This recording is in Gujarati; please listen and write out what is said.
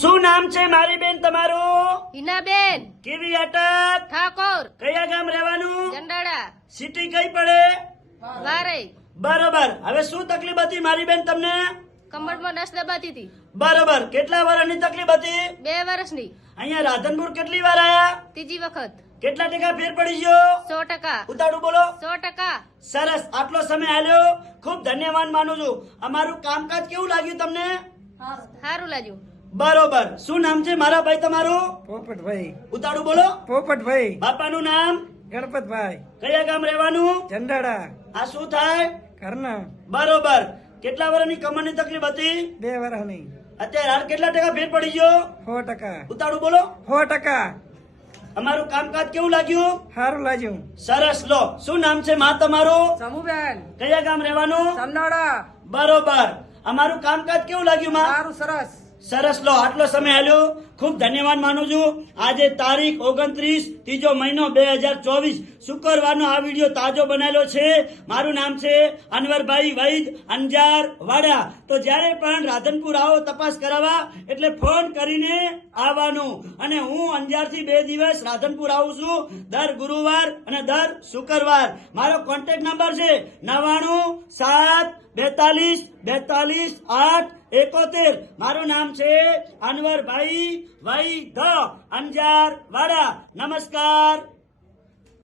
શું નામ છે મારી બેન તમારું? હિનાબેન કેવી અટક? ઠાકોર કયા ગામ રહેવાનું? જંડાળા સિટી કઈ પડે? વારઈ બરોબર. હવે શું તકલીફ હતી મારી બેન તમને? કમરમાં નસ દબાતી હતી બરોબર. કેટલા વર્ષની તકલીફ હતી? 2 વર્ષની અહીંયા રાધનપુર કેટલી વાર આયા? ત્રીજી વખત કેટલા ટકા ફેર પડી ગયો? 100%. ઉતાળું બોલો. 100%. સરસ. આટલો સમય આલ્યો, ખૂબ ધન્યવાદ માનું છું. અમારું કામકાજ કેવું લાગ્યું તમને? સારું લાગ્યું. બરોબર. શું નામ છે મારા ભાઈ તમારું? પોપટભાઈ. ઉતાળું બોલો. પોપટભાઈ. બાપાનું નામ? ગણપતભાઈ. કયા ગામ રહેવાનું? જંડાળા. આ શું થાય? ઘરના. બરોબર. કેટલા વર્ષની કમરની તકલીફ હતી? 2 વર્ષની. અત્યારે હાલ કેટલા ટકા ફેર પડી ગયો? 100%. ઉતાળું બોલો. 100%. અમારું કામકાજ કેવું લાગ્યું? સારું લાગ્યું. સરસ. લો, શું નામ છે માં તમારું? સમુબેન. કયા ગામ રહેવાનું? જંડાળા. બરોબર. અમારું કામકાજ કેવું લાગ્યું માં? સારું, સરસ. સરસ. લો, આટલો સમય આલ્યો, ખૂબ ધન્યવાદ માનું છું. આજે તારીખ 29 ત્રીજો મહિનો 2024 શુક્રવારનો આ વિડીયો તાજો બનાવેલો છે. મારું નામ છે અનવરભાઈ વૈદ, અંજાર વાડા. તો જ્યારે પણ રાધનપુર આવો તપાસ કરાવવા એટલે ફોન કરીને આવવાનું. અને હું અંજારથી 2 દિવસ રાધનપુર આવું છું, દર ગુરુવાર અને દર શુક્રવાર. મારો કોન્ટેક્ટ નંબર છે 9972422871. મારું નામ છે અનવરભાઈ વૈદ, અંજાર વાડા. નમસ્કાર.